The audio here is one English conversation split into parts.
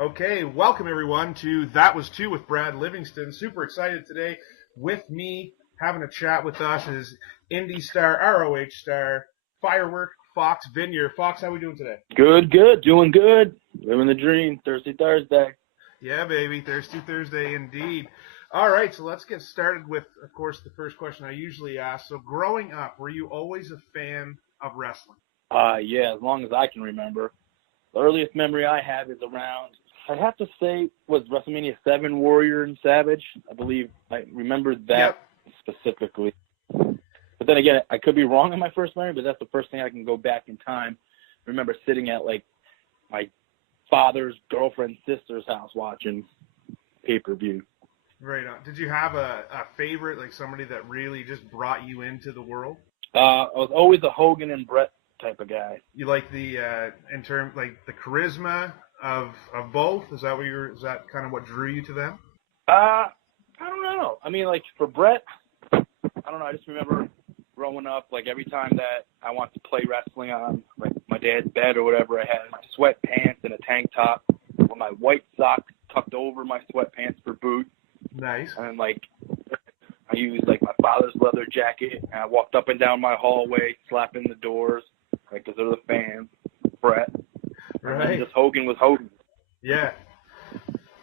Okay, welcome everyone to That Was Two with Brad Livingston. Super excited today. With me, having a chat with us is Indie star, ROH star, firework, Foxx Vinyer. Foxx, how are we doing today? Good, doing good. Living the dream. Thursday. Yeah, baby, Thirsty Thursday indeed. All right, so let's get started with, of course, the first question I usually ask. So growing up, were you always a fan of wrestling? Yeah, as long as I can remember. The earliest memory I have is around, I'd have to say, was WrestleMania 7, Warrior and Savage. I believe I remember that specifically. But then again, I could be wrong on my first memory, but that's the first thing I can go back in time. I remember sitting at, like, my father's girlfriend's sister's house watching pay-per-view. Right on. Did you have a favorite, like somebody that really just brought you into the world? I was always a Hogan and Brett type of guy. You like the the charisma of both? Is that kind of what drew you to them? I don't know. I mean, like, for Brett, I don't know. I just remember growing up, like, every time that I wanted to play wrestling on, like, my dad's bed or whatever, I had my sweatpants and a tank top with my white socks tucked over my sweatpants for boots. Nice. And, like, I used, like, my father's leather jacket, and I walked up and down my hallway, slapping the doors, like, because they're the fans, Brett. Right. And just Hogan was Hogan. Yeah.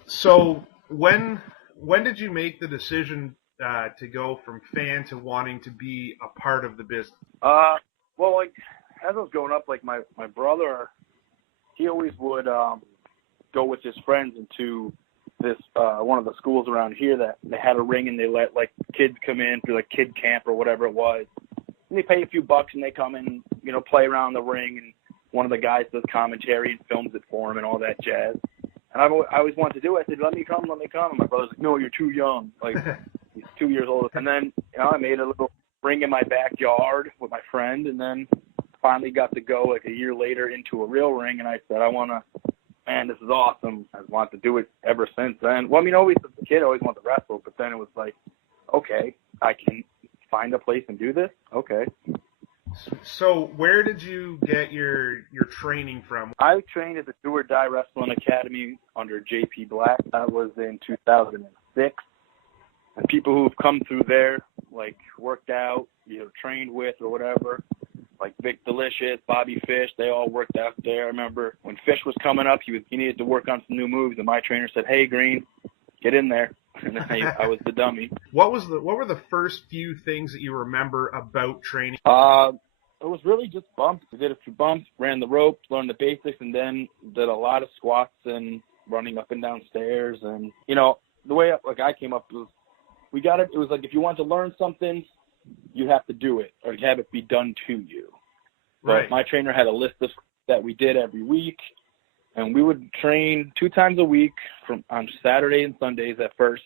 So when did you make the decision to go from fan to wanting to be a part of the business? Well, like, as I was growing up, like, my brother, he always would go with his friends into this one of the schools around here that they had a ring, and they let, like, kids come in through, like, kid camp or whatever it was. And they pay a few bucks, and they come and, you know, play around the ring, and one of the guys does commentary and films it for him and all that jazz. And I always wanted to do it. I said, let me come. And my brother's like, no, you're too young. Like, he's 2 years old. And then, you know, I made a little ring in my backyard with my friend, and then finally got to go, like, a year later into a real ring. And I said, man, this is awesome. I've wanted to do it ever since then. Well, I mean, always as a kid, I always wanted to wrestle. But then it was like, okay, I can find a place and do this? Okay. So where did you get your training from? I trained at the Do or Die Wrestling Academy under J.P. Black. That was in 2006. And people who've come through there, like, worked out, you know, trained with or whatever, like Vic Delicious, Bobby Fish, they all worked out there. I remember when Fish was coming up, he needed to work on some new moves, and my trainer said, hey, Green, get in there. And then I was the dummy. What were the first few things that you remember about training? It was really just bumps. We did a few bumps, ran the ropes, learned the basics, and then did a lot of squats and running up and down stairs. And, you know, the way I came up was, it was like, if you want to learn something, you have to do it or have it be done to you. Right. But my trainer had a list of that we did every week, and we would train 2 times a week on Saturday and Sundays at first.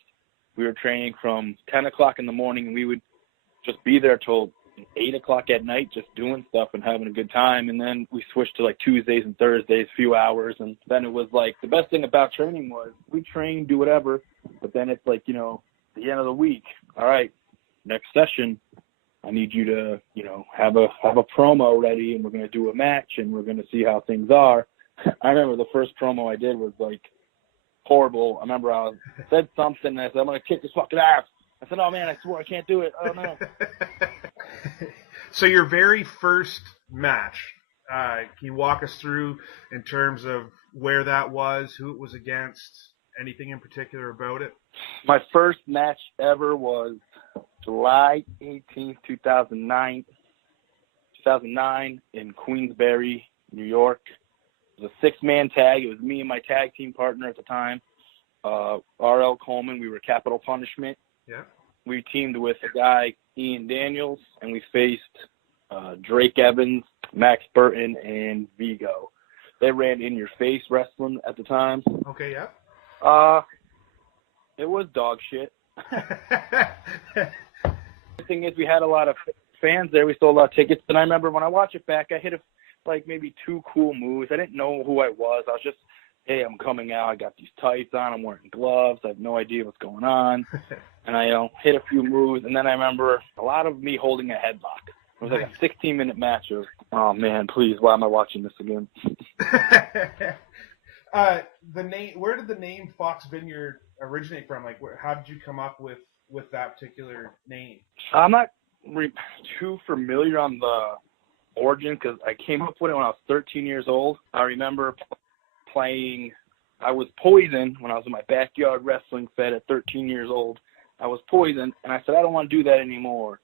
We were training from 10 o'clock in the morning, and we would just be there till 8 o'clock at night just doing stuff and having a good time. And then we switched to, like, Tuesdays and Thursdays, a few hours. And then it was like, the best thing about training was we train, do whatever, but then it's like, you know, the end of the week, all right, next session, I need you to, you know, have a promo ready, and we're going to do a match, and we're going to see how things are. I remember the first promo I did was, like, horrible. I remember I said something, and I said, I'm going to kick his fucking ass. I said, oh, man, I swore I can't do it. Oh, no. So your very first match, can you walk us through in terms of where that was, who it was against, anything in particular about it? My first match ever was July 18th, 2009 in Queensbury, New York. It was a 6-man tag. It was me and my tag team partner at the time, R.L. Coleman. We were Capital Punishment. Yeah. We teamed with a guy, Ian Daniels, and we faced Drake Evans, Max Burton, and Vigo. They ran In Your Face wrestling at the time. Okay, yeah. It was dog shit. The thing is, we had a lot of fans there. We sold a lot of tickets. And I remember when I watch it back, I hit maybe 2 cool moves. I didn't know who I was. I was just, hey, I'm coming out. I got these tights on. I'm wearing gloves. I have no idea what's going on. And I hit a few moves. And then I remember a lot of me holding a headlock. It was like a 16-minute match of, oh, man, please, why am I watching this again? The name. Where did the name Foxx Vinyer originate from? Like, how did you come up with that particular name? I'm not too familiar on the origin because I came up with it when I was 13 years old. I remember playing. I was Poison when I was in my backyard wrestling fed at 13 years old. I was Poison, and I said, I don't want to do that anymore.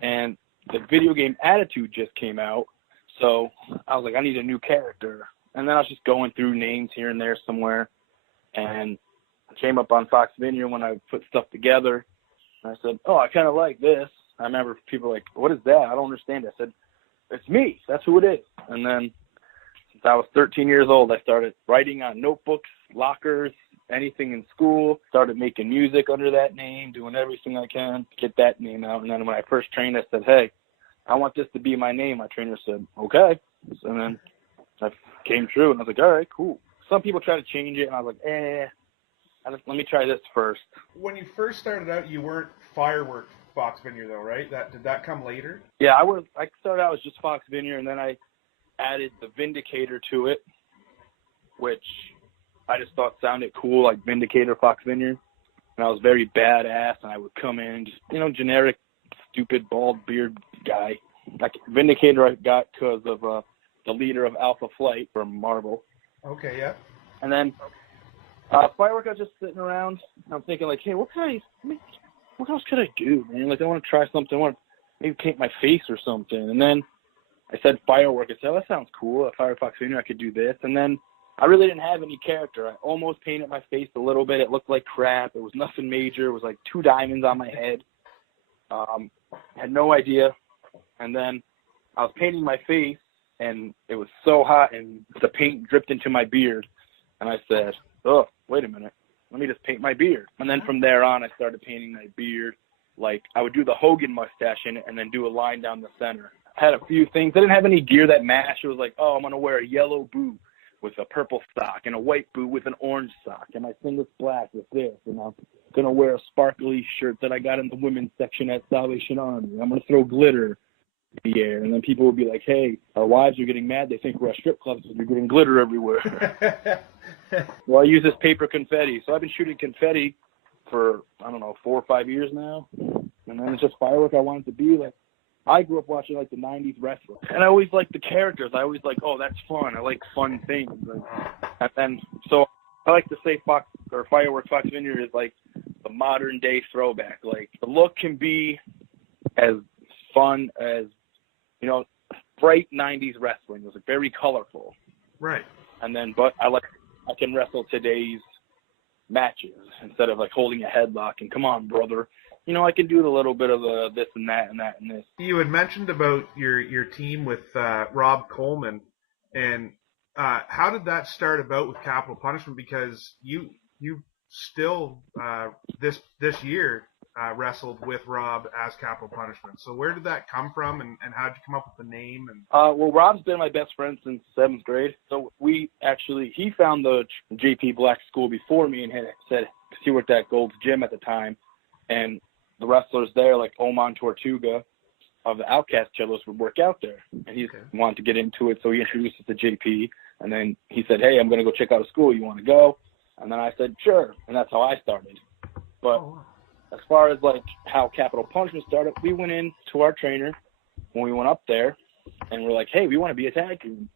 And the video game Attitude just came out, so I was like, I need a new character. And then I was just going through names here and there somewhere, and I came up on Foxx Vinyer when I put stuff together. And I said, oh, I kind of like this. I remember people were like, what is that? I don't understand it. I said, it's me. That's who it is. And then since I was 13 years old, I started writing on notebooks, lockers, anything in school, started making music under that name, doing everything I can to get that name out. And then when I first trained, I said, hey, I want this to be my name. My trainer said, okay. And then that came true, and I was like, all right, cool. Some people try to change it, and I was like, let me try this first. When you first started out, you weren't Firework Foxx Vinyer, though, right? Did that come later? Yeah, I started out as just Foxx Vinyer, and then I added the Vindicator to it, which I just thought sounded cool, like Vindicator Foxx Vinyer. And I was very badass, and I would come in, just, generic, stupid, bald beard guy. Like Vindicator I got because of the leader of Alpha Flight from Marvel. Okay, yeah. And then Firework, I was just sitting around, and I'm thinking, like, hey, what else could I do, man? Like, I want to try something. I want to maybe paint my face or something. And then I said Firework. I said, oh, that sounds cool. If I were Foxx Vinyer, I could do this. And then I really didn't have any character. I almost painted my face a little bit. It looked like crap. It was nothing major. It was like 2 diamonds on my head. Had no idea. And then I was painting my face, and it was so hot, and the paint dripped into my beard. And I said, oh, wait a minute. Let me just paint my beard. And then from there on, I started painting my beard. Like, I would do the Hogan mustache in it and then do a line down the center. I had a few things. I didn't have any gear that matched. It was like, oh, I'm going to wear a yellow boot with a purple sock and a white boot with an orange sock. And my singlet's black with this. And I'm going to wear a sparkly shirt that I got in the women's section at Salvation Army. I'm going to throw glitter in the air. And then people would be like, hey, our wives are getting mad. They think we're at strip clubs because we're getting glitter everywhere. Well, I use this paper confetti. So I've been shooting confetti for, 4 or 5 years now. And then it's just Firework I wanted to be. Like, I grew up watching, like, the 90s wrestling. And I always liked the characters. I always like, oh, that's fun. I like fun things. And then, so I like to say Firework Foxx Vinyer is, like, the modern-day throwback. Like, the look can be as fun as, bright 90s wrestling. It was, like, very colorful. Right. And then, but I can wrestle today's matches instead of, like, holding a headlock and, come on, brother. I can do a little bit of this and that and that and this. You had mentioned about your team with Rob Coleman, and how did that start about with Capital Punishment? Because you still this year wrestled with Rob as Capital Punishment. So where did that come from, and how did you come up with the name? And well, Rob's been my best friend since 7th grade. So he found the JP Black school before me and had said, because he worked at Gold's Gym at the time, and the wrestlers there, like Oman Tortuga of the Outcast Killers, would work out there. And he wanted to get into it, so he introduced us to JP. And then he said, hey, I'm going to go check out a school. You want to go? And then I said, sure. And that's how I started. But as far as, like, how Capital Punishment started, we went in to our trainer when we went up there, and we're like, hey, we want to be a tag team.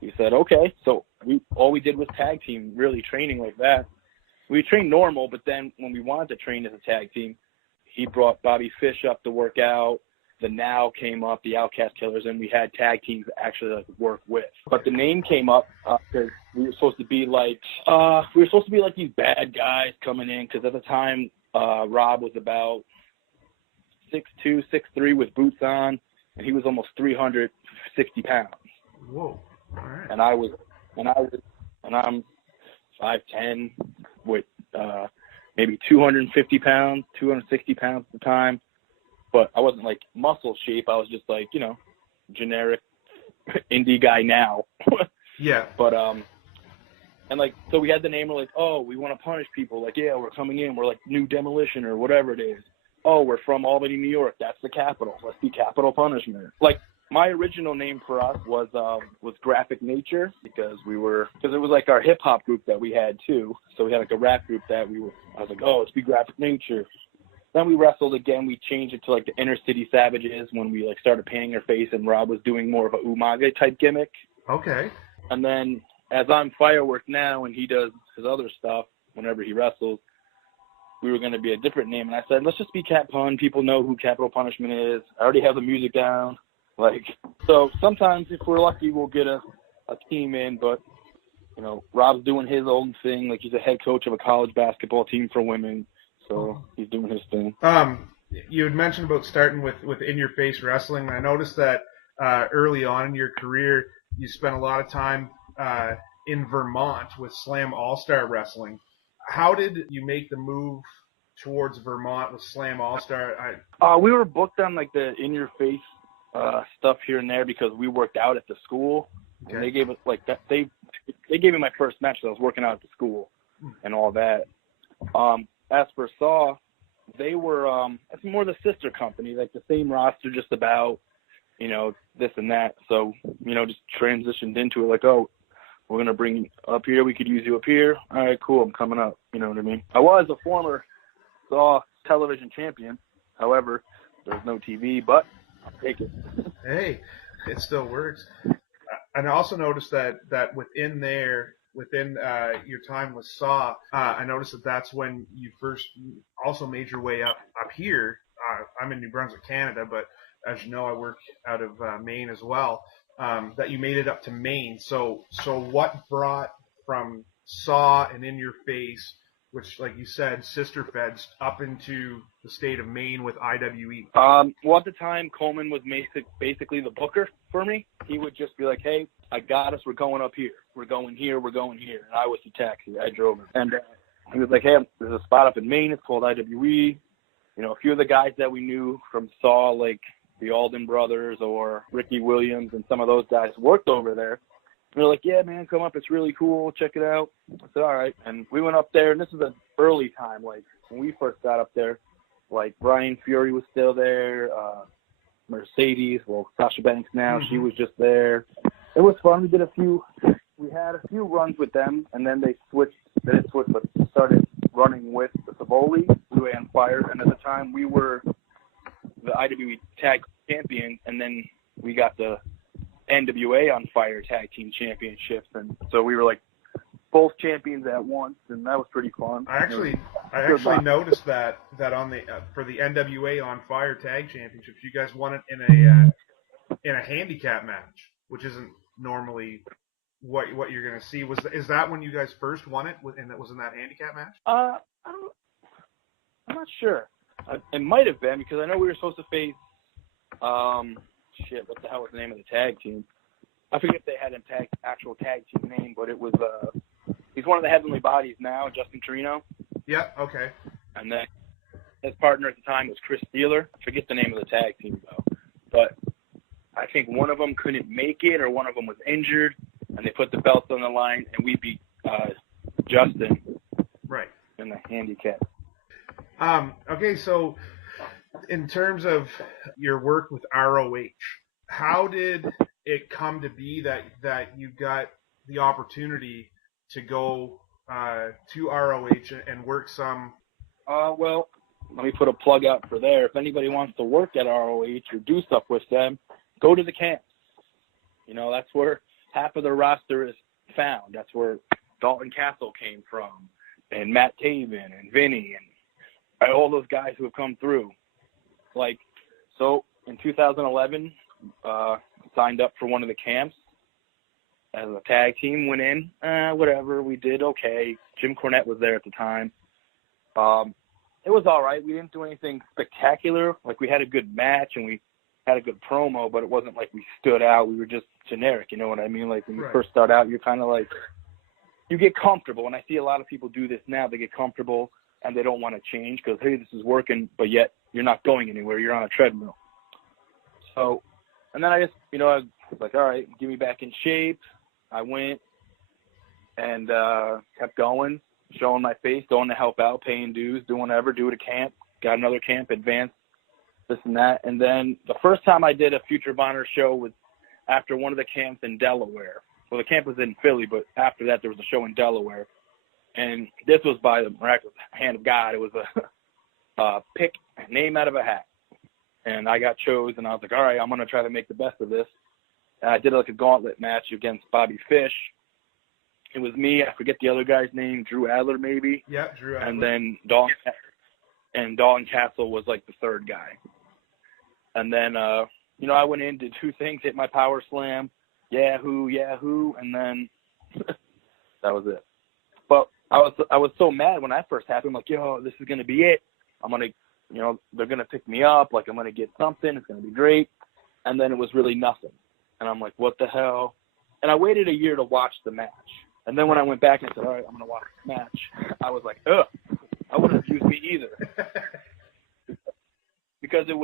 He said, okay. So all we did was tag team, really training like that. We trained normal, but then when we wanted to train as a tag team, he brought Bobby Fish up to work out. The Now came up, the Outcast Killers, and we had tag teams to actually, like, work with. But the name came up because we were supposed to be like these bad guys coming in, because at the time Rob was about 6'2", 6'3" with boots on, and he was almost 360 pounds. Whoa! All right. And I'm 5'10" with maybe 250 pounds, 260 pounds at the time. But I wasn't, like, muscle shape. I was just, like, generic indie guy now. Yeah. But, and, like, so we had the name. We're like, oh, we want to punish people. Like, yeah, we're coming in. We're, like, New Demolition or whatever it is. Oh, we're from Albany, New York. That's the capital. Let's be Capital Punishment. Like, my original name for us was Graphic Nature because it was like our hip hop group that we had too. So we had like a rap group I was like, oh, let's be Graphic Nature. Then we wrestled again. We changed it to like the Inner City Savages when we like started painting our face, and Rob was doing more of a Umaga type gimmick. Okay. And then as I'm Firework now and he does his other stuff whenever he wrestles, we were going to be a different name. And I said, let's just be Cat Pun. People know who Capital Punishment is. I already have the music down. So sometimes if we're lucky, we'll get a team in, but, you know, Rob's doing his own thing. Like, he's a head coach of a college basketball team for women, so he's doing his thing. You had mentioned about starting with in-your-face wrestling, and I noticed that early on in your career, you spent a lot of time in Vermont with Slam All-Star Wrestling. How did you make the move towards Vermont with Slam All-Star? We were booked on, like, the in-your-face stuff here and there because we worked out at the school. Okay. And they gave us like that. They gave me my first match. So I was working out at the school and all that. As for Saw, they were it's more the sister company, like the same roster, just about, you know, this and that. So, you know, just transitioned into it. Like, oh, we're gonna bring you up here. We could use you up here. All right, cool. I'm coming up. You know what I mean? I was a former Saw television champion. However, there's no TV, but I'll take it. Hey, it still works. And I also noticed that within your time with Saw, I noticed that that's when you first also made your way up here. I'm in New Brunswick, Canada, but as you know, I work out of Maine as well. That you made it up to Maine. So what brought from Saw and In Your Face, which, like you said, sister feds, up into the state of Maine with IWE? Well, at the time, Coleman was basically the booker for me. He would just be like, hey, I got us. We're going up here. We're going here. We're going here. And I was the taxi. I drove him. And he was like, hey, there's a spot up in Maine. It's called IWE. You know, a few of the guys that we knew from Saw, like the Alden brothers or Ricky Williams and some of those guys worked over there. They're like, yeah, man, come up. It's really cool. Check it out. I said, all right. And we went up there, and this is an early time. Like, when we first got up there, like, Brian Fury was still there. Mercedes, well, Sasha Banks now, she was just there. It was fun. We had a few runs with them, and then they started running with the Savoli, Blue on Fire. And at the time, we were the IWE Tag Champions, and then we got the NWA on Fire Tag Team Championships, and so we were like both champions at once, and that was pretty fun. I actually noticed that on the for the NWA on Fire Tag Championships, you guys won it in a handicap match, which isn't normally what you're going to see. Is that when you guys first won it, and it was in that handicap match? I'm not sure. It might have been, because I know we were supposed to face what the hell was the name of the tag team? I forget if they had an actual tag team name, but it was he's one of the Heavenly Bodies now, Justin Torino. Yeah, okay. And then his partner at the time was Chris Steeler. I forget the name of the tag team though. But I think one of them couldn't make it, or one of them was injured, and they put the belts on the line, and we beat Justin. Right. In the handicap. Okay, so in terms of your work with ROH, how did it come to be that you got the opportunity to go to ROH and work some? Well, let me put a plug out for there. If anybody wants to work at ROH or do stuff with them, go to the camps. You know, that's where half of the roster is found. That's where Dalton Castle came from, and Matt Taven and Vinny and all those guys who have come through. Like, so in 2011, signed up for one of the camps as a tag team, went in, whatever, we did okay. Jim Cornette was there at the time. It was all right. We didn't do anything spectacular. Like, we had a good match and we had a good promo, but it wasn't like we stood out. We were just generic, you know what I mean? Like, when you first start out, you're kind of like, you get comfortable. And I see a lot of people do this now. They get comfortable and they don't want to change because, hey, this is working, but yet you're not going anywhere. You're on a treadmill. So, and then I just, you know, I was like, all right, get me back in shape. I went and kept going, showing my face, going to help out, paying dues, doing whatever, do it at camp. Got another camp, advanced this and that. And then the first time I did a Future of Honor show was after one of the camps in Delaware. Well, the camp was in Philly, but after that there was a show in Delaware. And this was by the miraculous hand of God. It was a pick a name out of a hat. And I got chosen, and I was like, all right, I'm going to try to make the best of this. And I did like a gauntlet match against Bobby Fish. It was me. I forget the other guy's name, Drew Adler maybe. Yeah, Drew Adler. And then Dalton Castle was like the third guy. And then, I went in, did two things, hit my power slam, Yahoo, and then that was it. But I was so mad when that first happened. I'm like, yo, this is going to be it. I'm going to, they're going to pick me up. Like, I'm going to get something. It's going to be great. And then it was really nothing. And I'm like, what the hell? And I waited a year to watch the match. And then when I went back and said, all right, I'm going to watch the match, I was like, ugh, I wouldn't have used me either. Because I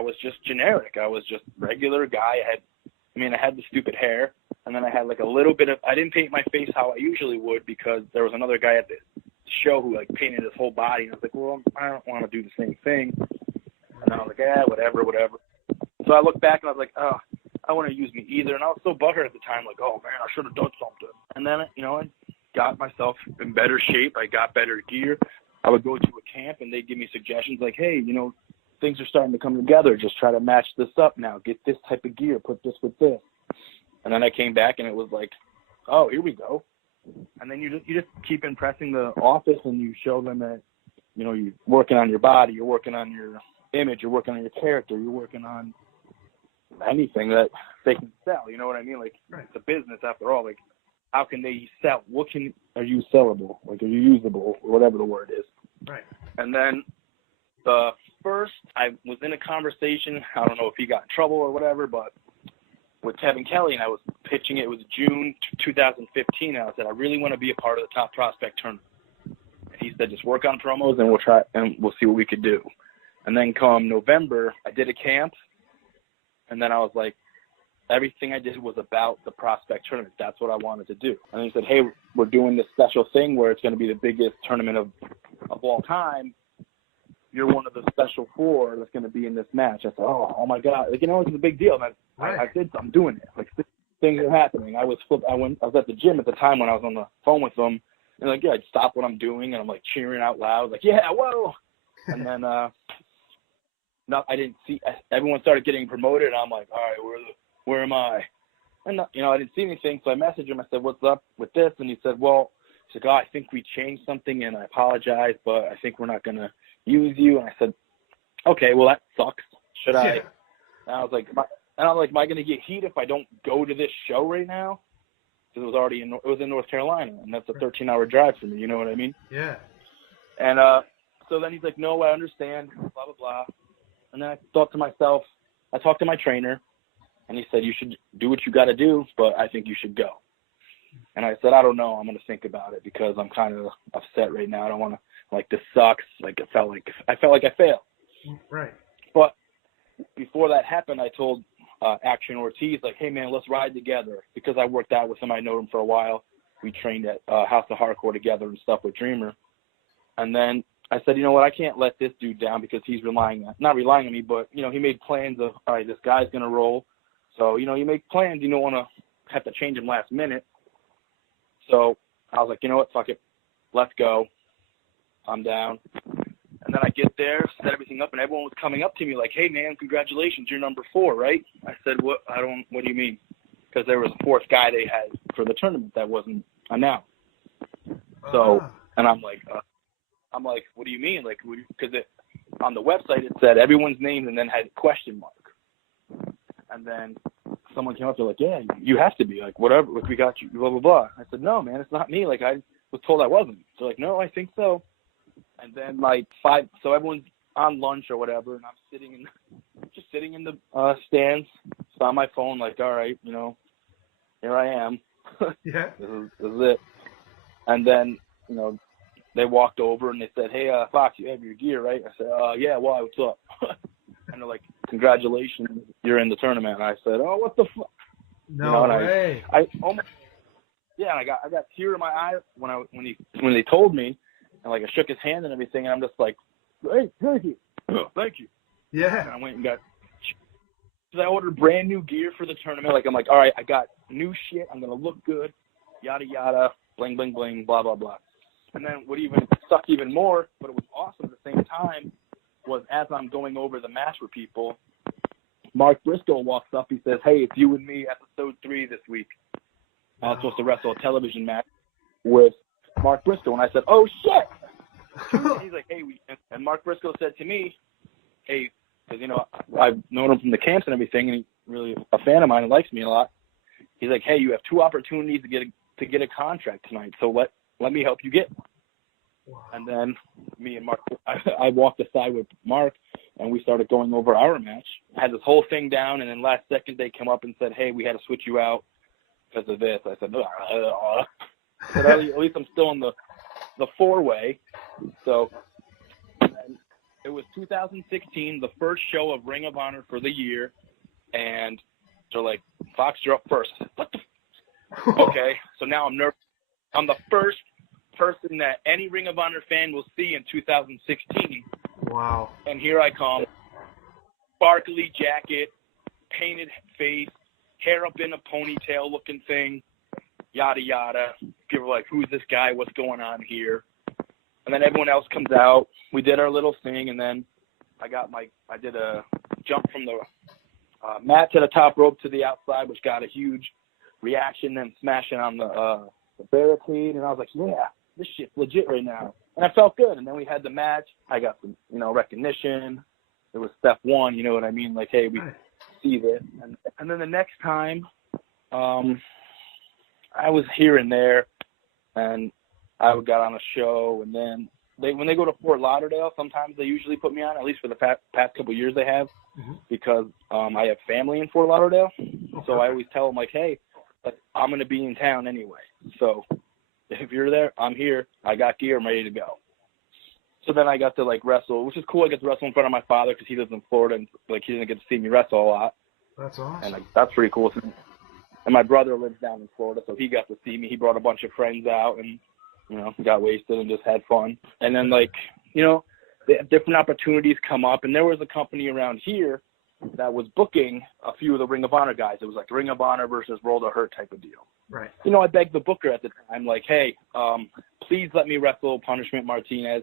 was just generic. I was just regular guy. I had the stupid hair. And then I had like a little bit of, I didn't paint my face how I usually would because there was another guy at the show who like painted his whole body. And I was like, well, I don't want to do the same thing. And I was like, whatever. So I looked back and I was like, oh, I wouldn't use me either. And I was so butthurt at the time, like, oh man, I should have done something. And then, I got myself in better shape. I got better gear. I would go to a camp and they'd give me suggestions like, hey, things are starting to come together. Just try to match this up now. Get this type of gear. Put this with this. And then I came back and it was like, oh, here we go. And then you just keep impressing the office and you show them that, you're working on your body, you're working on your image, you're working on your character, you're working on anything that they can sell. You know what I mean? Like, right. It's a business after all. Like, how can they sell? Are you sellable? Like, are you usable? Or whatever the word is. Right. And then the first, I was in a conversation. I don't know if he got in trouble or whatever, but with Kevin Kelly, and I was pitching it. It was June 2015, and I said, I really want to be a part of the Top Prospect Tournament. And he said, just work on promos, and we'll try, and we'll see what we could do. And then come November, I did a camp, and then I was like, everything I did was about the Prospect Tournament. That's what I wanted to do. And he said, hey, we're doing this special thing where it's going to be the biggest tournament of all time. You're one of the special four that's going to be in this match. I said, oh my God. Like, it's a big deal, man. Right. I'm doing it. Like, things are happening. I was at the gym at the time when I was on the phone with them. And like, yeah, I'd stop what I'm doing. And I'm like cheering out loud. Like, yeah, whoa. And then, no, I didn't see, everyone started getting promoted. And I'm like, all right, where am I? And, I didn't see anything. So I messaged him. I said, what's up with this? And he said, he's like, I think we changed something and I apologize, but I think we're not going to use you. And I said, okay, well, that sucks. Should I? And I was like, am I going to get heat if I don't go to this show right now? Because it was in North Carolina, and that's a 13-hour drive for me. You know what I mean? Yeah. And so then he's like, no, I understand, blah, blah, blah. And then I thought to myself, I talked to my trainer, and he said, you should do what you got to do, but I think you should go. And I said, I don't know. I'm going to think about it because I'm kind of upset right now. I don't want to, like, this sucks. Like, I felt like I failed. Right. But before that happened, I told Action Ortiz, like, hey, man, let's ride together. Because I worked out with him. I know him for a while. We trained at House of Hardcore together and stuff with Dreamer. And then I said, you know what, I can't let this dude down because he's not relying on me, but, he made plans of, all right, this guy's going to roll. So, you make plans. You don't want to have to change them last minute. So I was like, you know what, fuck it. Let's go. I'm down. And then I get there, set everything up, and everyone was coming up to me like, hey, man, congratulations, you're number 4, right? I said, what do you mean? Because there was a 4th guy they had for the tournament that wasn't announced. So, and I'm like, what do you mean? Like, because on the website it said everyone's name and then had a question mark. And then someone came up to like, yeah, you have to be, like, whatever, like, we got you, blah, blah, blah. I said, no, man, it's not me. Like, I was told I wasn't. They're like, no, I think so. And then, like, so everyone's on lunch or whatever, and I'm sitting in the stands, it's on my phone, like, all right, here I am. Yeah. This is it. And then, they walked over and they said, hey, Fox, you have your gear, right? I said, yeah, why, what's up? And they're like, congratulations, you're in the tournament. And I said, oh, what the fuck? No way. I almost, yeah, and I got tear in my eye when they told me, and like I shook his hand and everything, and I'm just like, hey, thank you. Yeah. And I went and got. I ordered brand new gear for the tournament. Like I'm like, all right, I got new shit. I'm gonna look good. Yada yada. Bling bling bling. Blah blah blah. And then what even sucked even more, but it was awesome at the same time, was as I'm going over the match for people, Mark Briscoe walks up. He says, "Hey, it's you and me, episode 3 this week. I was supposed to wrestle a television match with Mark Briscoe." And I said, "Oh shit!" And he's like, "Hey," and Mark Briscoe said to me, "Hey," because I've known him from the camps and everything, and he's really a fan of mine and likes me a lot. He's like, "Hey, you have 2 opportunities to get a contract tonight, so let me help you get one." Wow. And then me and Mark, I walked aside with Mark, and we started going over our match. I had this whole thing down, and then last second they came up and said, "Hey, we had to switch you out because of this." I said, but at least I'm still in the 4-way. So it was 2016, the first show of Ring of Honor for the year, and they're like, "Fox, you're up first." I said, "What the?" Okay, so now I'm nervous. I'm the first person that any Ring of Honor fan will see in 2016. Wow. And here I come, sparkly jacket, painted face, hair up in a ponytail looking thing, yada yada. People are like, "Who's this guy? What's going on here?" And then everyone else comes out. We did our little thing, and then I did a jump from the mat to the top rope to the outside, which got a huge reaction, then smashing on the barricade, and I was like, "Yeah, this shit's legit right now." And I felt good. And then we had the match. I got some, recognition. It was step 1, you know what I mean? Like, hey, we see this. And then the next time, I was here and there, and I got on a show. And then when they go to Fort Lauderdale, sometimes they usually put me on, at least for the past couple of years they have, because I have family in Fort Lauderdale. So I always tell them, like, hey, I'm going to be in town anyway. So if you're there, I'm here. I got gear. I'm ready to go. So then I got to, wrestle, which is cool. I get to wrestle in front of my father because he lives in Florida, and, he doesn't get to see me wrestle a lot. That's awesome. And, that's pretty cool. And my brother lives down in Florida, so he got to see me. He brought a bunch of friends out and, got wasted and just had fun. And then, different opportunities come up. And there was a company around here that was booking a few of the Ring of Honor guys. It was like Ring of Honor versus World of Hurt type of deal. Right. I begged the booker at the time, like, hey, please let me wrestle Punishment Martinez.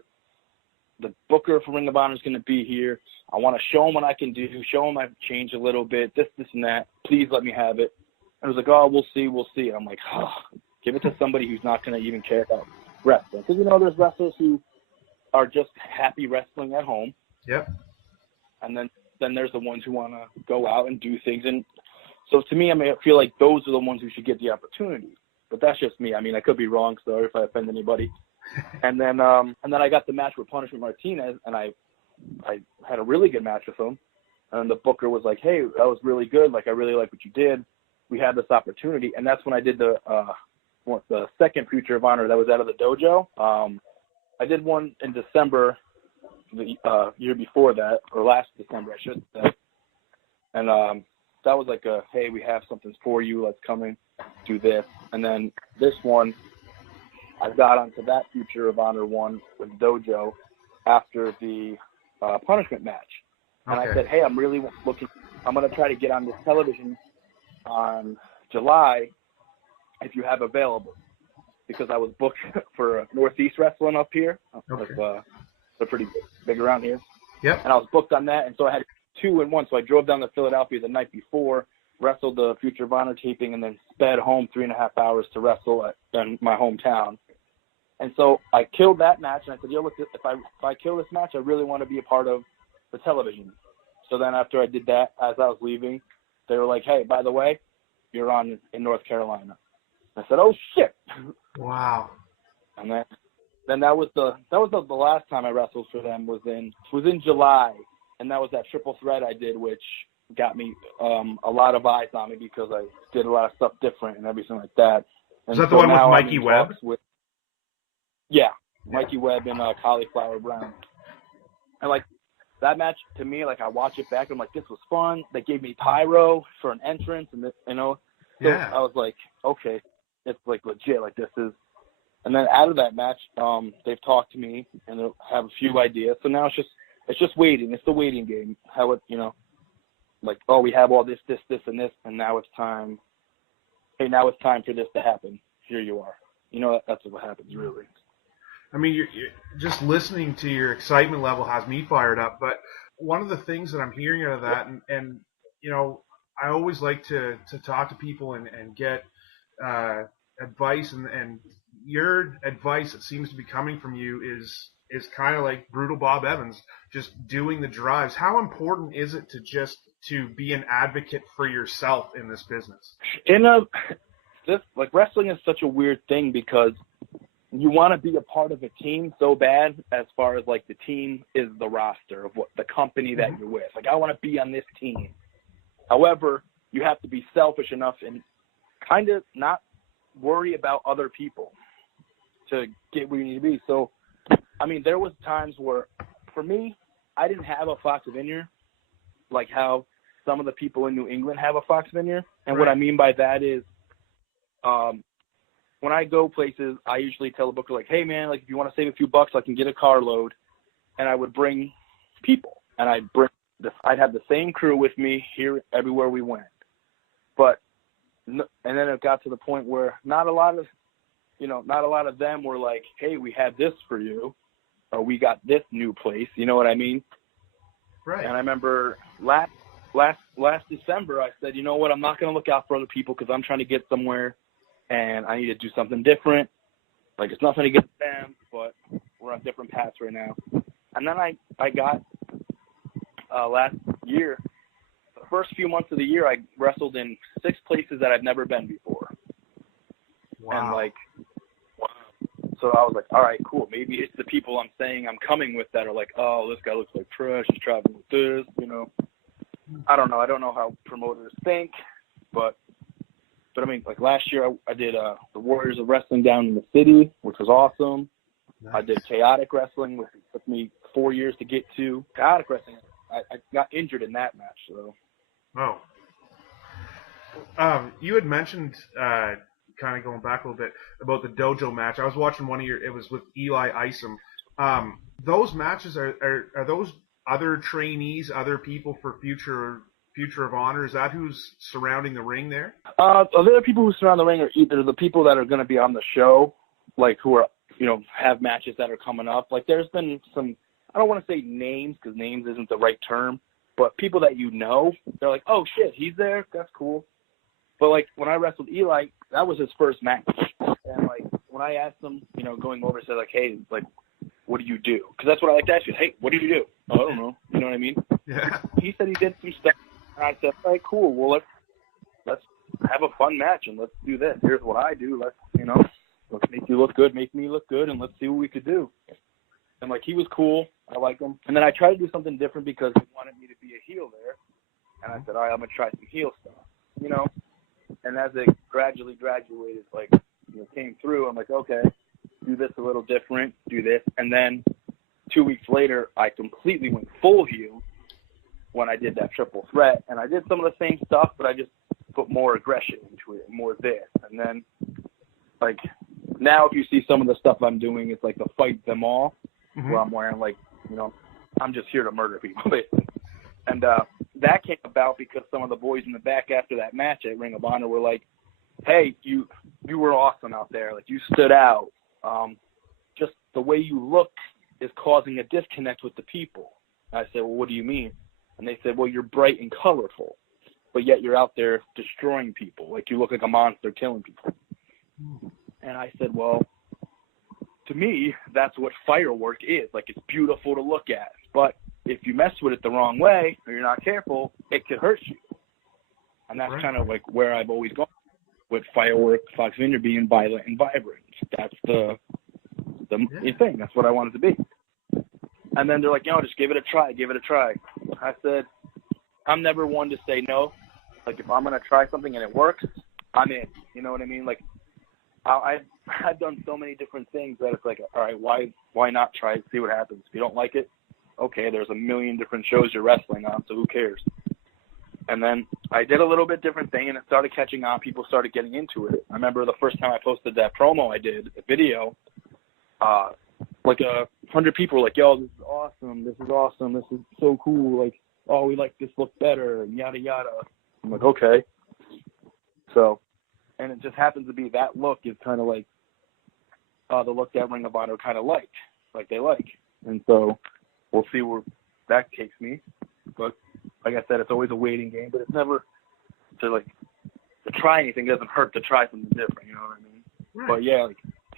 The booker for Ring of Honor is going to be here. I want to show him what I can do, show him I've changed a little bit, this, and that. Please let me have it. And it was like, "Oh, we'll see. And I'm like, give it to somebody who's not going to even care about wrestling. Because, there's wrestlers who are just happy wrestling at home. Yep. And then there's the ones who want to go out and do things. And so to me, I feel like those are the ones who should get the opportunity. But that's just me. I could be wrong, sorry if I offend anybody. And then I got the match with Punishment Martinez, and I had a really good match with him. And the booker was like, "Hey, that was really good. I really like what you did. We had this opportunity." And that's when I did the second Future of Honor that was out of the dojo. I did one in December, the year before that, or last December, I should say. And that was like hey, we have something for you. Let's come in, do this. And then this one, I got onto that Future of Honor one with Dojo after the Punishment match. And I said, hey, I'm really looking, I'm going to try to get on this television on July if you have available. Because I was booked for Northeast Wrestling up here. They're pretty big around here. Yep. And I was booked on that. And so I had 2 in 1. So I drove down to Philadelphia the night before, wrestled the Future of Honor taping, and then sped home 3.5 hours to wrestle in my hometown. And so I killed that match. And I said, if I kill this match, I really want to be a part of the television. So then after I did that, as I was leaving, they were like, hey, by the way, you're on in North Carolina. I said, oh shit. Wow. And then that was the last time I wrestled for them was in July, and that was that triple threat I did, which got me a lot of eyes on me because I did a lot of stuff different and everything like that. And is that the one with Mikey Webb? Yeah, Mikey Webb and Cauliflower Brown. And like that match to me, like I watch it back, and I'm like, this was fun. They gave me pyro for an entrance, and So yeah. I was like, okay, it's like legit. Like this is. And then out of that match, they've talked to me and they have a few ideas. So now it's just it's just waiting. It's the waiting game. How it, like, oh, we have all this, and this, and now it's time. Hey, now it's time for this to happen. Here you are. That's what happens, really. I mean, you're just listening to your excitement level has me fired up. But one of the things that I'm hearing out of that, and I always like to talk to people and get advice, and your advice that seems to be coming from you is kind of like Brutal Bob Evans, just doing the drives. How important is it to be an advocate for yourself in this business? Wrestling is such a weird thing because you want to be a part of a team so bad, as far as like the team is the roster of what the company that you're with. Like, I want to be on this team. However, you have to be selfish enough and kind of not worry about other people to get where you need to be. So, I mean, there was times where, for me, I didn't have a Foxx Vinyer, like how some of the people in New England have a Foxx Vinyer. And what I mean by that is, when I go places, I usually tell the booker, like, hey, man, like, if you want to save a few bucks, I can get a carload. And I would bring people. And I'd have the same crew with me here everywhere we went. And then it got to the point where not a lot of them were like, hey, we have this for you, or we got this new place. You know what I mean? Right. And I remember last December, I said, you know what, I'm not going to look out for other people because I'm trying to get somewhere and I need to do something different. Like, it's nothing against them, but we're on different paths right now. And then I got last year, the first few months of the year, I wrestled in 6 places that I've never been before. Wow. And so I was like, all right, cool. Maybe it's the people I'm saying I'm coming with that are like, oh, this guy looks like trash. He's traveling with this, I don't know. I don't know how promoters think, but I mean, like last year I did the Warriors of Wrestling down in the city, which was awesome. Nice. I did Chaotic Wrestling, which took me 4 years to get to. Chaotic Wrestling, I got injured in that match, so. Oh. You had mentioned, kind of going back a little bit, about the dojo match. I was watching it was with Eli Isom. Those matches, are those other trainees, other people for Future of Honor? Is that who's surrounding the ring there? Other people who surround the ring are either the people that are going to be on the show, like who are, have matches that are coming up. Like, there's been some, I don't want to say names because names isn't the right term, but people that they're like, oh shit, he's there, that's cool. But like when I wrestled Eli, that was his first match, and like when I asked him, going over, said like, hey, like, what do you do? Because that's what I like to ask you. Hey, what do you do? Oh, I don't know. You know what I mean? Yeah. He said he did some stuff, and I said, all right, cool. Well, let's have a fun match and let's do this. Here's what I do. Let's make you look good, make me look good, and let's see what we could do. And like, he was cool. I like him. And then I tried to do something different because he wanted me to be a heel there. And I said, all right, I'm gonna try some heel stuff. And as it gradually graduated, came through, I'm like, okay, do this a little different, do this. And then 2 weeks later, I completely went full heel when I did that triple threat. And I did some of the same stuff, but I just put more aggression into it, more this. And then, like, now if you see some of the stuff I'm doing, it's like the fight them all, where I'm wearing, I'm just here to murder people, basically. And that came about because some of the boys in the back after that match at Ring of Honor were like, hey, you were awesome out there. Like, you stood out. Just the way you look is causing a disconnect with the people. And I said, well, what do you mean? And they said, well, you're bright and colorful, but yet you're out there destroying people. Like, you look like a monster killing people. And I said, well, to me, that's what firework is. Like, it's beautiful to look at, but if you mess with it the wrong way or you're not careful, it could hurt you. And that's kind of like where I've always gone with firework, Foxx Vinyer being violent and vibrant. That's the thing. That's what I wanted to be. And then they're like, just give it a try. I said, I'm never one to say no. Like, if I'm going to try something and it works, I'm in. You know what I mean? Like, I've done so many different things that it's like, all right, why not try it, see what happens? If you don't like it, okay, there's a million different shows you're wrestling on, so who cares? And then I did a little bit different thing, and it started catching on. People started getting into it. I remember the first time I posted that promo I did, a video, like 100 people were like, yo, this is awesome. This is awesome. This is so cool. Like, oh, we like this look better and yada, yada. I'm like, okay. So, and it just happens to be that look is kind of like the look that Ring of Honor kind of like they like. And so we'll see where that takes me. But like I said, it's always a waiting game, but it's never to try anything. It doesn't hurt to try something different, you know what I mean? Right. But yeah, like,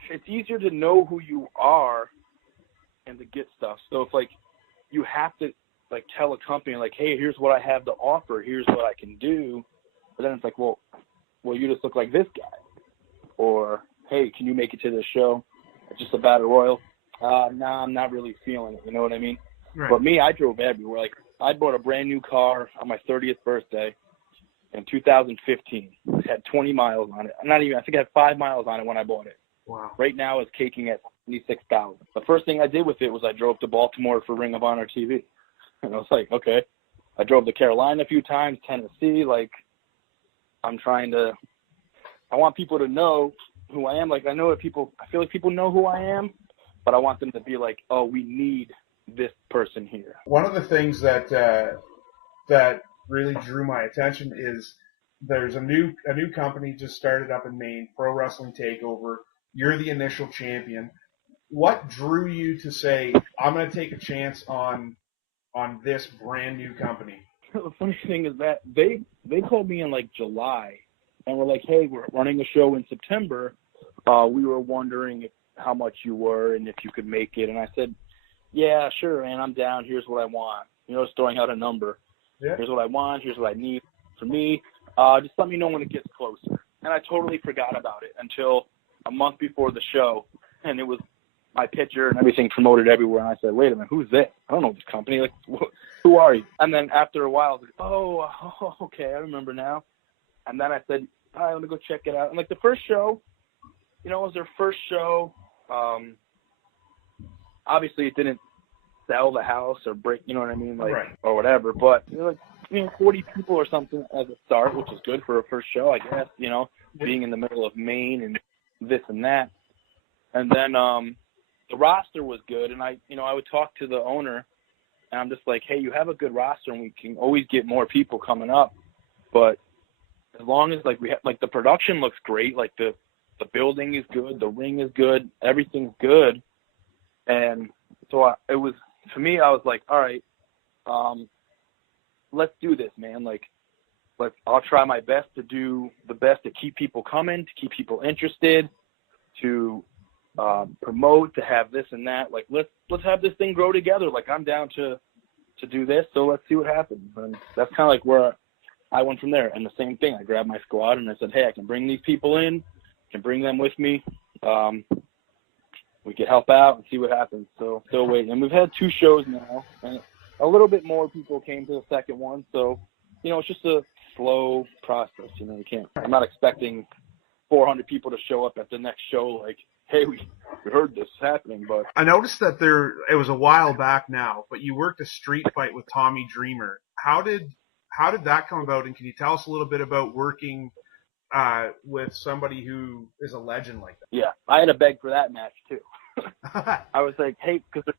it's easier to know who you are and to get stuff. So it's like you have to like tell a company like, hey, here's what I have to offer, here's what I can do. But then it's like, well, you just look like this guy. Or, hey, can you make it to this show? It's just a battle royal. Nah, I'm not really feeling it. You know what I mean? Right. But me, I drove everywhere. Like, I bought a brand new car on my 30th birthday in 2015. It had 20 miles on it. I think it had 5 miles on it when I bought it. Wow. Right now it's caking at 76,000. The first thing I did with it was I drove to Baltimore for Ring of Honor TV. And I was like, okay. I drove to Carolina a few times, Tennessee. Like, I want people to know who I am. Like, I feel like people know who I am, but I want them to be like, oh, we need this person here. One of the things that really drew my attention is there's a new company just started up in Maine, Pro Wrestling Takeover. You're the initial champion. What drew you to say, I'm going to take a chance on this brand new company? The funny thing is that they called me in like July and were like, hey, we're running a show in September. We were wondering how much you were and if you could make it. And I said, yeah, sure, man, I'm down. Here's what I want. Just throwing out a number. Yeah. Here's what I want. Here's what I need for me. Just let me know when it gets closer. And I totally forgot about it until a month before the show. And it was my picture and everything promoted everywhere. And I said, wait a minute, who's this? I don't know this company. Like, who are you? And then after a while, I was like, oh, okay, I remember now. And then I said, all right, let me go check it out. And like the first show, it was their first show. Obviously, it didn't sell the house or break, you know what I mean, like, right. Or whatever. But 40 people or something as a start, which is good for a first show, I guess. Being in the middle of Maine and this and that. And then the roster was good, and I would talk to the owner, and I'm just like, hey, you have a good roster, and we can always get more people coming up. But as long as we have, the production looks great, like the building is good, the ring is good, everything's good. And so it was, for me, I was like, all right, let's do this, man. I'll try my best to do the best to keep people coming, to keep people interested, to promote, to have this and that. Like, let's have this thing grow together. Like, I'm down to do this, so let's see what happens. And that's kind of like where I went from there. And the same thing, I grabbed my squad and I said, hey, I can bring these people in, can bring them with me. We could help out and see what happens. So still waiting. And we've had 2 shows now, and a little bit more people came to the second one. So, it's just a slow process. I'm not expecting 400 people to show up at the next show like, hey, we heard this happening. But I noticed that it was a while back now, but you worked a street fight with Tommy Dreamer. How did that come about? And can you tell us a little bit about working with somebody who is a legend like that? Yeah, I had to beg for that match too. I was like, hey, because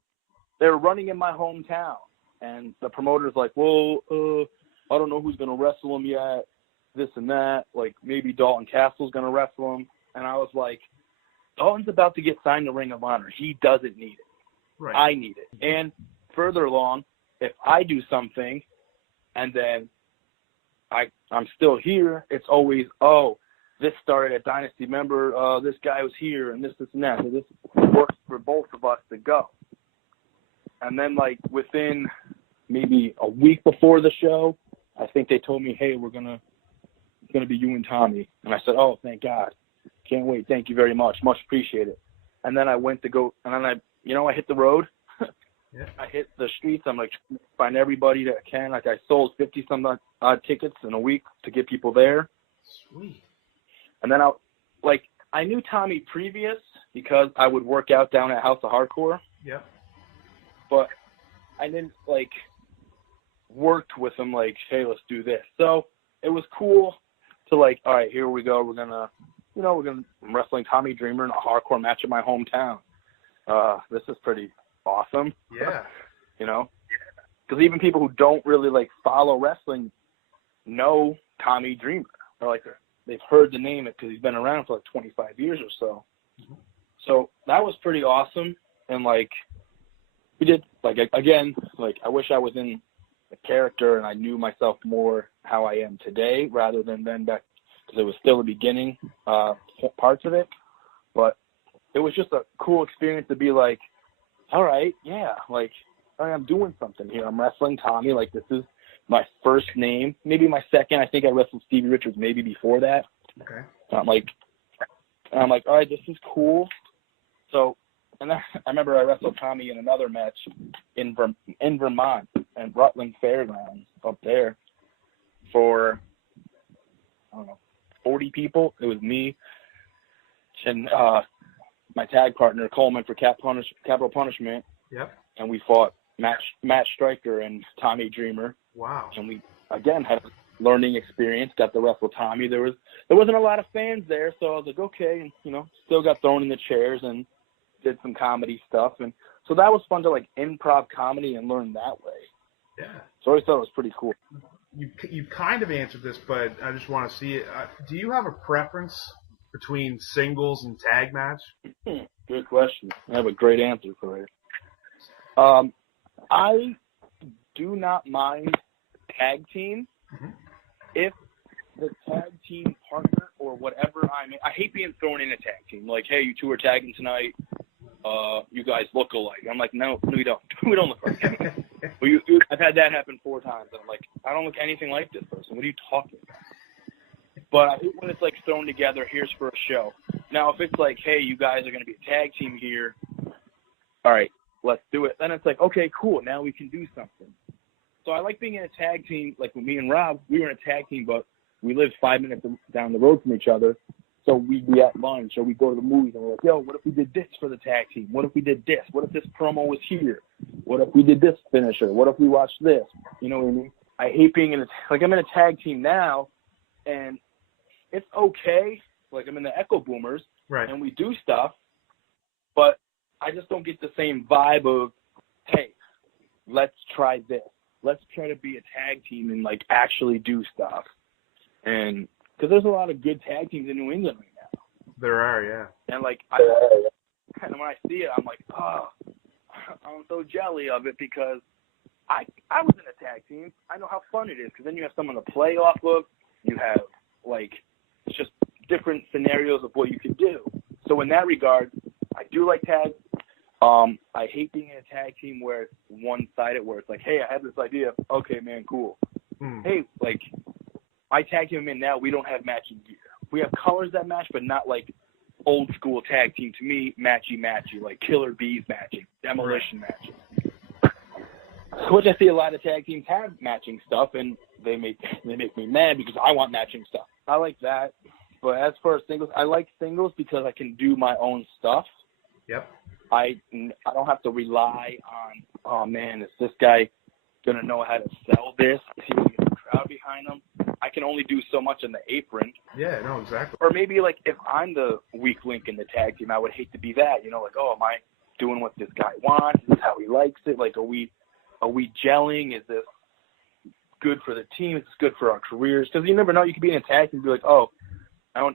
they're running in my hometown, and the promoter's like, well, I don't know who's going to wrestle him yet, this and that. Like, maybe Dalton Castle's going to wrestle him. And I was like, Dalton's about to get signed to Ring of Honor. He doesn't need it. Right. I need it. And further along, if I do something and then I'm still here, it's always, oh, this started at Dynasty. Remember, this guy was here and this and that. So this works for both of us to go. And then, within maybe a week before the show, I think they told me, hey, it's gonna be you and Tommy. And I said, oh, thank God. Can't wait. Thank you very much. Much appreciated. And then I went to go, and then I hit the road. Yeah. I hit the streets. I'm find everybody that I can. I sold 50-some odd tickets in a week to get people there. Sweet. And then I knew Tommy previous because I would work out down at House of Hardcore. Yeah. But I didn't worked with him hey, let's do this. So it was cool to all right, here we go. I'm wrestling Tommy Dreamer in a hardcore match in my hometown. this is pretty awesome. Yeah. You know, because even people who don't really like follow wrestling know Tommy Dreamer, or like they've heard the name because he's been around for like 25 years or so. Mm-hmm. So that was pretty awesome. And like we did, like, again, like I wish I was in the character and I knew myself more how I am today rather than then back, because it was still the beginning parts of it. But it was just a cool experience to be like, all right, yeah, like, all right, I'm doing something here. I'm wrestling Tommy. Like, this is my first name, maybe my second. I think I wrestled Stevie Richards maybe before that. Okay. I'm like, all right, this is cool. So, and I remember I wrestled Tommy in another match in Vermont and Rutland Fairgrounds up there for, I don't know, 40 people. It was me and my tag partner Coleman for Capital Punishment. Yep. And we fought Matt Stryker and Tommy Dreamer. Wow. And we again had a learning experience. Got to wrestle Tommy. There wasn't a lot of fans there, so I was like, okay, and you know, still got thrown in the chairs and did some comedy stuff, and so that was fun to like improv comedy and learn that way. Yeah. So I always thought it was pretty cool. You kind of answered this, but I just want to see it. Do you have a preference between singles and tag match? Good question. I have a great answer for it. I do not mind tag team if the tag team partner or whatever I hate being thrown in a tag team. Like, hey, you two are tagging tonight. You guys look alike. I'm like, no, we don't. We don't look alike. Well, I've had that happen 4 times. And I'm like, I don't look anything like this person. What are you talking about? But I hate when it's like thrown together. Here's for a show. Now, if it's like, hey, you guys are going to be a tag team here. All right, let's do it. Then it's like, okay, cool. Now we can do something. So I like being in a tag team. Like with me and Rob, we were in a tag team, but we lived 5 minutes down the road from each other. So we'd be at lunch or we'd go to the movies and we're like, yo, what if we did this for the tag team? What if we did this? What if this promo was here? What if we did this finisher? What if we watched this? You know what I mean? I hate being I'm in a tag team now, and it's okay. Like I'm in the Echo Boomers, right? And we do stuff, but I just don't get the same vibe of, hey, let's try this. Let's try to be a tag team and like actually do stuff. And because there's a lot of good tag teams in New England right now. There are, yeah. And like, and when I see it, I'm like, oh, I'm so jelly of it because I was in a tag team. I know how fun it is because then you have someone to play off of. You have like just different scenarios of what you can do. So in that regard, I do like tag. I hate being in a tag team where it's one-sided, where it's like, hey, I have this idea. Okay, man, cool. Hey, like, my tag team I'm in now, we don't have matching gear. We have colors that match, but not like old school tag team. To me, matchy, like Killer Bees matching, Demolition matching. Which I see a lot of tag teams have matching stuff, and they make me mad because I want matching stuff. I like that. But as far as singles, I like singles because I can do my own stuff. Yep. I don't have to rely on, oh man, is this guy gonna know how to sell this? Is he gonna get a crowd behind him? I can only do so much on the apron. Yeah, no, exactly. Or maybe like if I'm the weak link in the tag team, I would hate to be that. You know, like, oh, am I doing what this guy wants? Is this how he likes it? Like, are we gelling? Is this good for the team? Is this good for our careers? Because you never know. You could be in a tag team and be like, oh,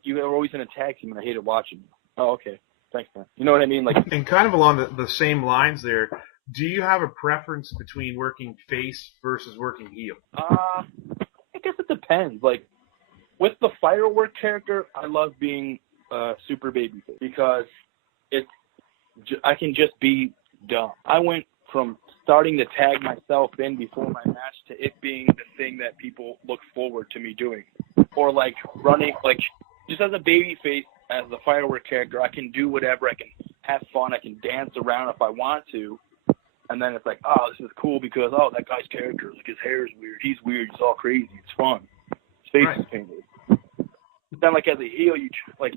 you were always in a tag team and I hated watching you. Oh, okay. Thanks, man. You know what I mean? Like, and kind of along the same lines there, do you have a preference between working face versus working heel? I guess it depends. Like, with the Firework character, I love being super babyface because I can just be dumb. I went from starting to tag myself in before my match to it being the thing that people look forward to me doing. Or, like, running, like, just as a babyface, as the Firework character, I can do whatever. I can have fun. I can dance around if I want to. And then it's like, oh, this is cool because, oh, that guy's character, like his hair is weird. He's weird. He's all crazy. It's fun. His face is painted. But then, like, as a heel,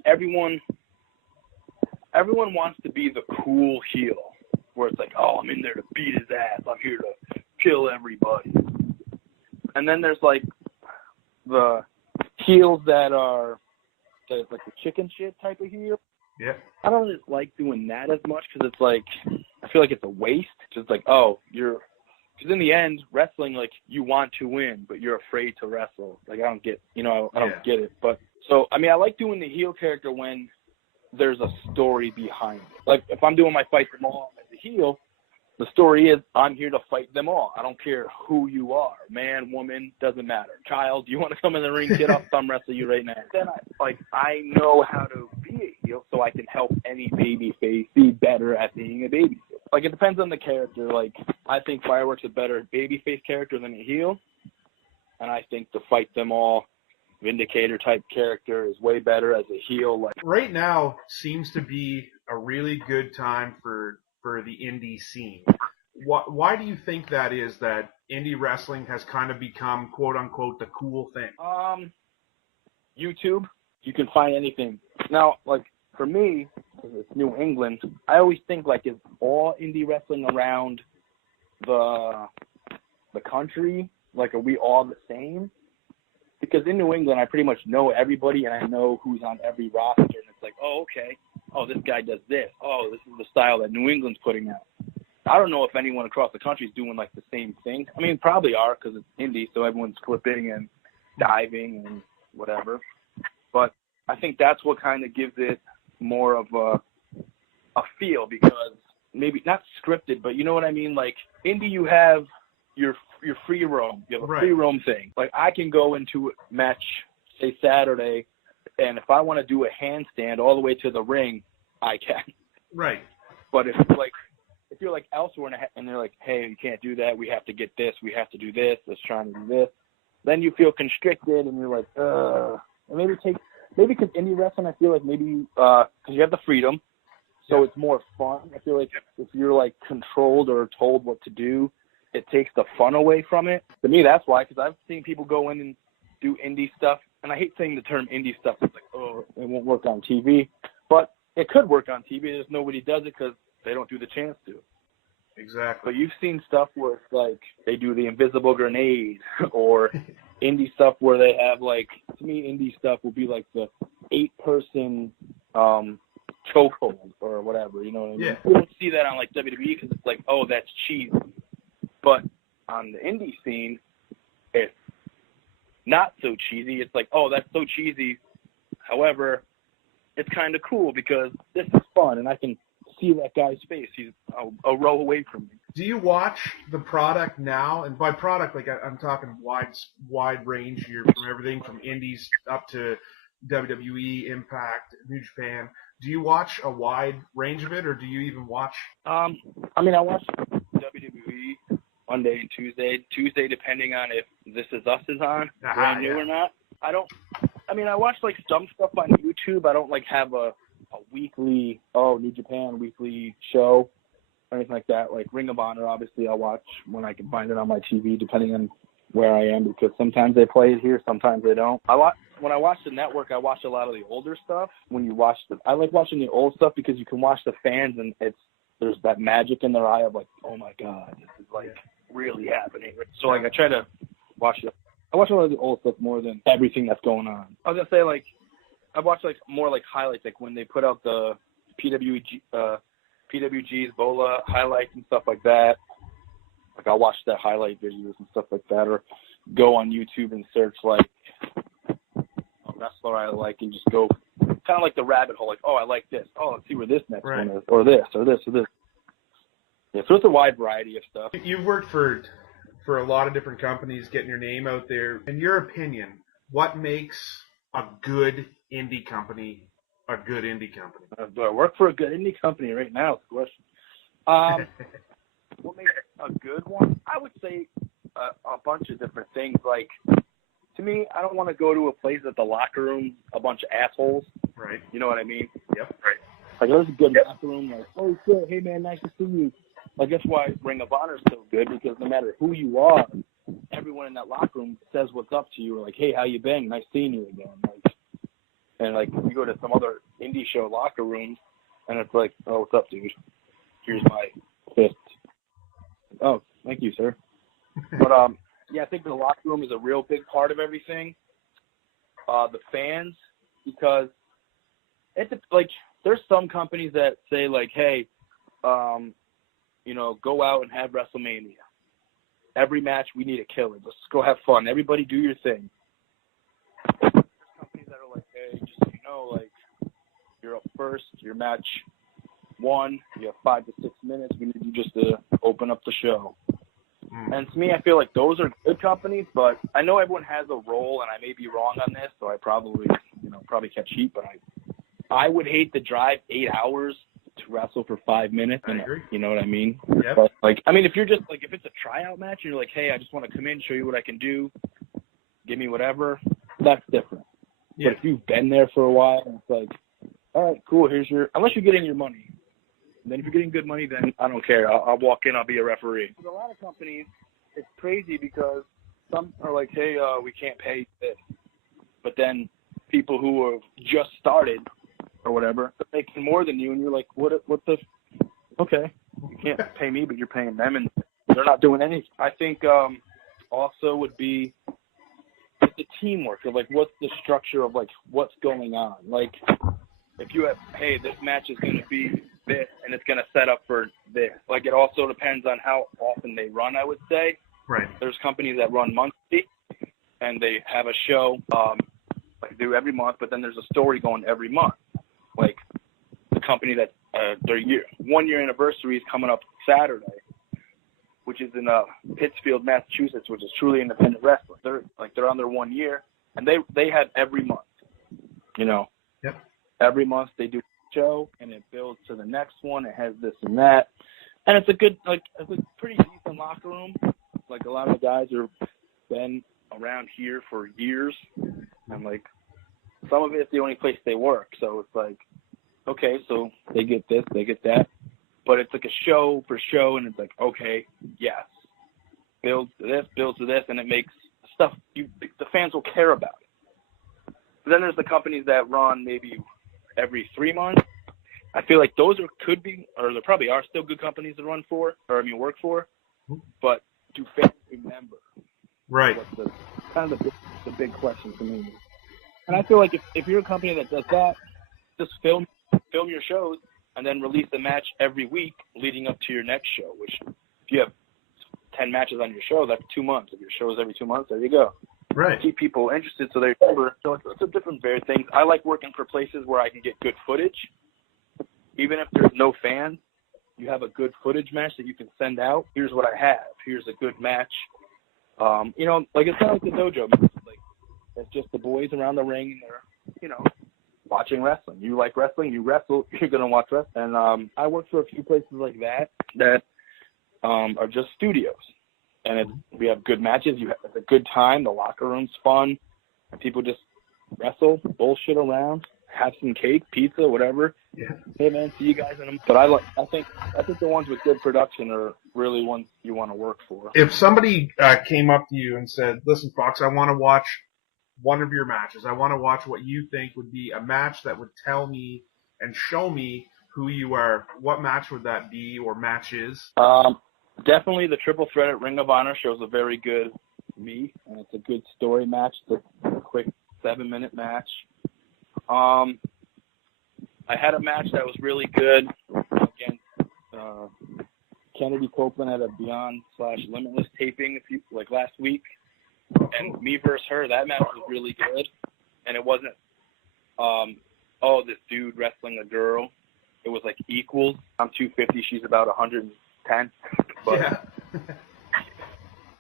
everyone wants to be the cool heel, where it's like, oh, I'm in there to beat his ass. I'm here to kill everybody. And then there's, like, the heels that are like the chicken shit type of heel. Yeah. I don't really like doing that as much because it's like, I feel like it's a waste. Just like, oh, because in the end, wrestling, like, you want to win, but you're afraid to wrestle. Like, I don't get it. But, so, I mean, I like doing the heel character when there's a story behind it. Like, if I'm doing my fight them all as a heel, the story is I'm here to fight them all. I don't care who you are. Man, woman, doesn't matter. Child, you want to come in the ring, kid, I'll thumb wrestle you right now. Then I know how to be a heel, so I can help any baby face be better at being a baby face. Like, it depends on the character. Like, I think Firework's a better baby face character than a heel. And I think the fight them all Vindicator type character is way better as a heel. Like, right now seems to be a really good time for the indie scene. Why do you think that is, that indie wrestling has kind of become, quote unquote, the cool thing? YouTube, you can find anything. Now, like, for me, because it's New England, I always think, like, is all indie wrestling around the country, like, are we all the same? Because in New England, I pretty much know everybody, and I know who's on every roster, and it's like, oh, okay, oh, this guy does this. Oh, this is the style that New England's putting out. I don't know if anyone across the country is doing, like, the same thing. I mean, probably are, because it's indie, so everyone's flipping and diving and whatever. But I think that's what kind of gives it more of a feel, because maybe not scripted, but you know what I mean? Like, indie, you have your free roam. You have a free roam thing. Like, I can go into a match, say Saturday, and if I want to do a handstand all the way to the ring, I can. Right. But if you're like elsewhere and they're like, hey, you can't do that, we have to get this, we have to do this, let's try and do this, then you feel constricted and you're like, and maybe because indie wrestling, I feel like maybe because you have the freedom, so it's more fun. I feel like if you're like controlled or told what to do, it takes the fun away from it. To me, that's why, because I've seen people go in and do indie stuff, and I hate saying the term indie stuff. It's like, oh, it won't work on TV, but it could work on TV. Just nobody does it because they don't do the chance to. Exactly. But you've seen stuff where it's like they do the invisible grenade, or indie stuff where they have, like, to me, indie stuff will be like the 8-person chokehold or whatever, you know what I mean? Yeah. You don't see that on, like, WWE because it's like, oh, that's cheesy. But on the indie scene, it's not so cheesy. It's like, oh, that's so cheesy. However, it's kind of cool because this is fun, and I can see that guy's face. He's a row away from me. Do you watch the product now? And by product, like, I'm talking wide range here, from everything from indies up to WWE, Impact, New Japan. Do you watch a wide range of it, or do you even watch? I mean, I watch WWE Monday and Tuesday. Tuesday, depending on if This Is Us is on, brand new or not. I watch, like, some stuff on YouTube. I don't, like, have a weekly, New Japan weekly show or anything like that. Like, Ring of Honor, obviously, I'll watch when I can find it on my TV, depending on where I am, because sometimes they play it here, sometimes they don't. When I watch the network, I watch a lot of the older stuff. I like watching the old stuff because you can watch the fans, and there's that magic in their eye of, like, oh my God, this is, like, really happening. So, like, I try to watch it. I watch a lot of the old stuff more than everything that's going on. I was gonna say, like, I watch, like, more, like, highlights, like when they put out the PWG's Bola highlights and stuff like that. Like, I'll watch the highlight videos and stuff like that, or go on YouTube and search, like, a wrestler I like, and just go kind of like the rabbit hole, like, oh, I like this. Oh, let's see where this next one is, or this, or this, or this. Yeah, so it's a wide variety of stuff. You've worked for a lot of different companies, getting your name out there. In your opinion, what makes a good indie company a good indie company? Do I work for a good indie company right now? Is the question. What makes a good one? I would say a bunch of different things. Like, to me, I don't want to go to a place that the locker room's a bunch of assholes. Right. You know what I mean? Yep. Right. Like, there's a good locker room. Like, oh shit, hey man, nice to see you. Like, that's why Ring of Honor is so good, because no matter who you are, everyone in that locker room says what's up to you. Or like, hey, how you been? Nice seeing you again. Like, and like, you go to some other indie show locker rooms, and it's like, oh, what's up, dude? Here's my fist. Oh, thank you, sir. But yeah, I think the locker room is a real big part of everything. The fans, because it's like, there's some companies that say like, hey, go out and have WrestleMania. Every match, we need to kill it. Let's go have fun. Everybody do your thing. There's companies that are like, hey, just so you know, like, you're up first, your match 1, you have 5 to 6 minutes. We need you just to open up the show. And to me, I feel like those are good companies, but I know everyone has a role, and I may be wrong on this, so I probably catch heat, but I would hate to drive 8 hours to wrestle for 5 minutes. I agree. You know what I mean? Yep. But, if you're just, if it's a tryout match, and you're like, hey, I just want to come in, show you what I can do, give me whatever, that's different. Yeah. But if you've been there for a while, and it's like, all right, cool, unless you're getting your money. And then if you're getting good money, then I don't care. I'll walk in, I'll be a referee. With a lot of companies, it's crazy because some are like, hey, we can't pay this. But then people who have just started or whatever, they're making more than you, and you're like, okay, you can't pay me, but you're paying them, and they're not doing anything. I think also would be the teamwork of, what's the structure of, what's going on. If you have, hey, this match is going to be this, and it's going to set up for this. It also depends on how often they run, I would say. Right. There's companies that run monthly, and they have a show, do every month, but then there's a story going every month. The company that their 1-year anniversary is coming up Saturday, which is in Pittsfield, Massachusetts, which is truly independent wrestling. They're on their 1 year, and they have every month. Yep. Every month they do a show, and it builds to the next one. It has this and that, and it's a good, it's a pretty decent locker room. A lot of the guys have been around here for years, and some of it's the only place they work. So it's okay, so they get this, they get that, but it's a show for show, and it's okay, yes, builds to this, and it makes stuff the fans will care about it. But then there's the companies that run maybe every 3 months. I feel like those could be, or there probably are still good companies to work for, but do fans remember? Right. What's the big question to me. And I feel like if you're a company that does that, just film your shows and then release a match every week leading up to your next show, which if you have 10 matches on your show, that's 2 months. If your show is every 2 months, there you go. Right. Keep people interested so they remember. So it's a different varied thing. I like working for places where I can get good footage. Even if there's no fans, you have a good footage match that you can send out. Here's what I have. Here's a good match. It's kind of like the dojo. It's just the boys around the ring, and they're, watching wrestling. You like wrestling, you wrestle, you're going to watch wrestling. And I work for a few places like that are just studios. And we have good matches. You have a good time. The locker room's fun. And people just wrestle, bullshit around, have some cake, pizza, whatever. Yeah. Hey, man, see you guys in them. But I think the ones with good production are really ones you want to work for. If somebody came up to you and said, listen, Fox, I want to watch one of your matches. I want to watch what you think would be a match that would tell me and show me who you are. What match would that be or matches? Definitely the Triple Threat at Ring of Honor shows a very good me, and it's a good story match. It's a quick 7-minute match. I had a match that was really good against Kennedy Copeland at a Beyond/Limitless taping last week. And me versus her, that match was really good. And it wasn't, this dude wrestling a girl. It was equals. I'm 250, she's about 110. But, yeah.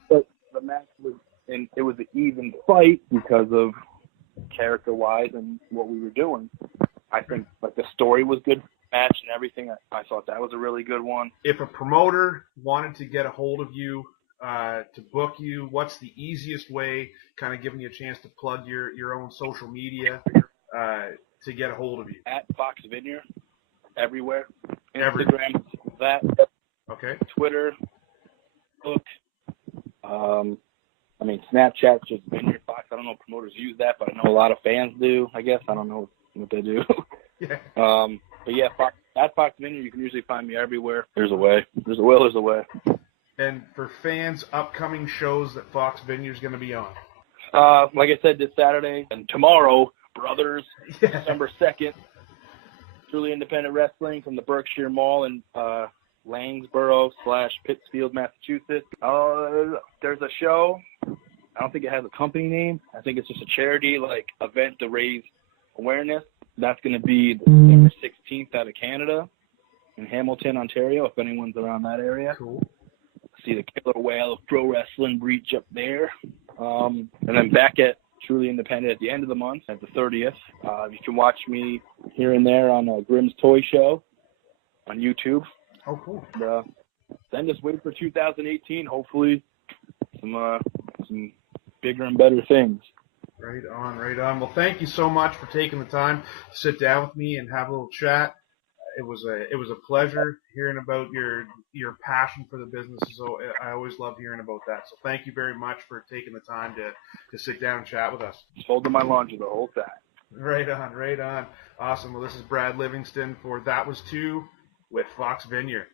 But the match was, and it was an even fight because of character-wise and what we were doing. I think the story was good, match and everything. I thought that was a really good one. If a promoter wanted to get a hold of you, to book you, what's the easiest way, kind of giving you a chance to plug your own social media to get a hold of you? At Foxx Vinyer, everywhere. Instagram, that. Okay. Twitter, Facebook. Snapchat's just Vinyer Fox. I don't know if promoters use that, but I know a lot of fans do, I guess. I don't know what they do. Yeah. But yeah, at Foxx Vinyer, you can usually find me everywhere. There's a way. There's a will, there's a way. And for fans, upcoming shows that Foxx Vinyer is going to be on? Like I said, this Saturday and tomorrow, Brothers, December 2nd. Truly Independent Wrestling from the Berkshire Mall in Langsboro/Pittsfield, Massachusetts. There's a show. I don't think it has a company name. I think it's just a charity event to raise awareness. That's going to be December 16th out of Canada in Hamilton, Ontario, if anyone's around that area. Cool. See the killer whale of pro wrestling breach up there. And then back at Truly Independent at the end of the month, at the 30th. You can watch me here and there on Grimm's Toy Show on YouTube. Oh, cool. And, then just wait for 2018. Hopefully some bigger and better things. Right on, right on. Well, thank you so much for taking the time to sit down with me and have a little chat. It was a pleasure hearing about your passion for the business. So I always love hearing about that. So thank you very much for taking the time to sit down and chat with us. Just holding my laundry the whole time. Right on, right on. Awesome. Well, this is Brad Livingston for That Was Two with Foxx Vinyer.